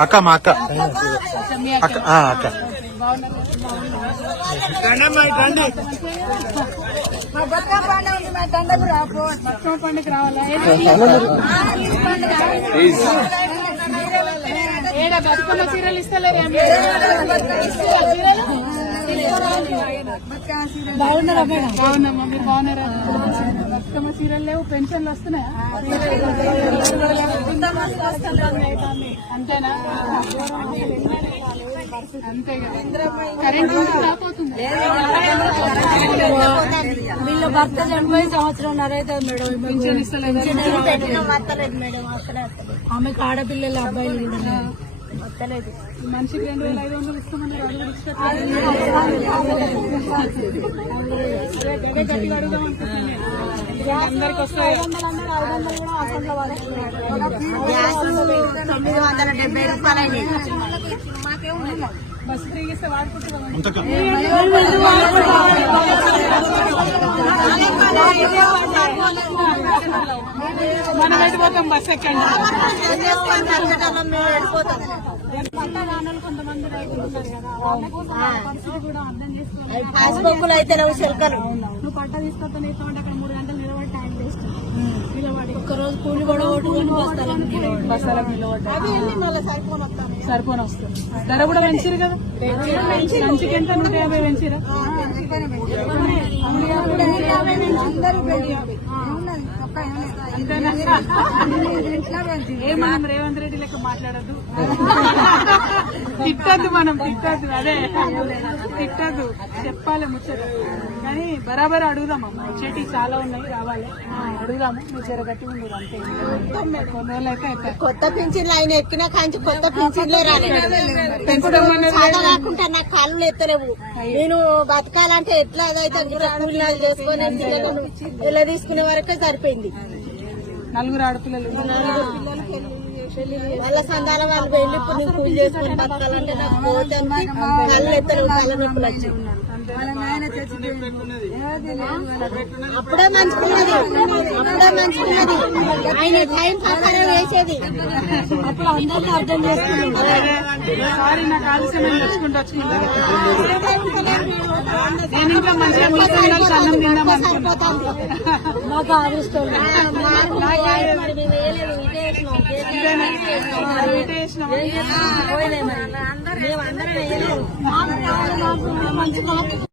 అక్క మా అక్క. అక్క అక్క. బతుకమ్మ చీరలు ఇస్తలేరు? బాగున్నారా మేడం? బాగున్నామ్మా మీరు బాగున్నారా? చీరలు లేవు పెన్షన్లు వస్తున్నాయా? అంతేనా? కరెంట్ వీళ్ళ భర్త చనిపోయి సంవత్సరం అయితే మేడం. పింఛన్ ఇస్తలేదు? ఆమెకు ఆడపిల్లలు అబ్బాయిలు కూడా వస్తలేదు. మనిషికి రెండు వేల ఐదు వందలు తొమ్మిది వందల డెబ్బై రూపాయలు బస్సు తిరిగిస్తే వాడుకుంటున్నాం మనం వెళ్ళిపోతాం బస్ ఎక్కండి కొంతమంది రైతులు ఉన్నారు కదా వాళ్ళకు పరిస్థితి కూడా అర్థం చేసుకోవాలి పాస్బుక్లు అయితే నువ్వు శిల్కలు నువ్వు పట్ట తీసుకొస్తా నీతో అక్కడ మూడు గంటలు నిలబడి టైం వేస్ట్ నిలబడి ఒక్క కూలి కూడా ఓటుకొని బస్తాలకు నిలబడి. సరిపోని వస్తుంది ధర కూడా పెంచిరు కదా మంచికి ఎంత నూట యాభై పెంచిరా అంతేనా ఏ మనం రేవంత్ రెడ్డి లెక్క మాట్లాడద్దు తిట్టద్దు మనం తిట్టద్దు అదే తిట్టద్దు చెప్పాలి ముచ్చట కానీ బరాబర్ అడుగుదామమ్మా వచ్చేటి చాలా ఉన్నాయి రావాలి అడుగుదాము ముచ్చట గట్టి ఉండదు అంతే కొన్ని రోజులు అయితే కొత్త పింఛన్లు ఆయన ఎక్కిన కాంచి కొత్త పింఛన్లే రాలేదు. చేసుకుంటా నాకు కాళ్ళు ఎత్తలేవు. నేను బతకాలంటే ఎట్లా అదైతే గిట్ల కూలీనాలు చేసుకొని పిల్లలను ఇలా తీసుకునే వరకే సరిపోయింది. నలుగురు ఆడపిల్లలు వాళ్ళ సందాల వాళ్ళు వెళ్ళి ఇప్పుడు నేను కూలి చేసుకుని బతకాలంటే నాకు పోతే కళ్ళు ఎత్తలేవు కళ్ళ నొప్పులు వచ్చి. అప్పుడే మంచుకున్నది. అప్పుడే మంచుకున్నది. ఆయన టైం ప్రకారం వేసేది అప్పుడు అందరినీ అర్థం చేసుకున్నాం సారీ నాకు వచ్చుకుంటా నేను ఇంకా మంచిగా కూర్చొని అన్నం తిందాం అనుకున్నా. మాకు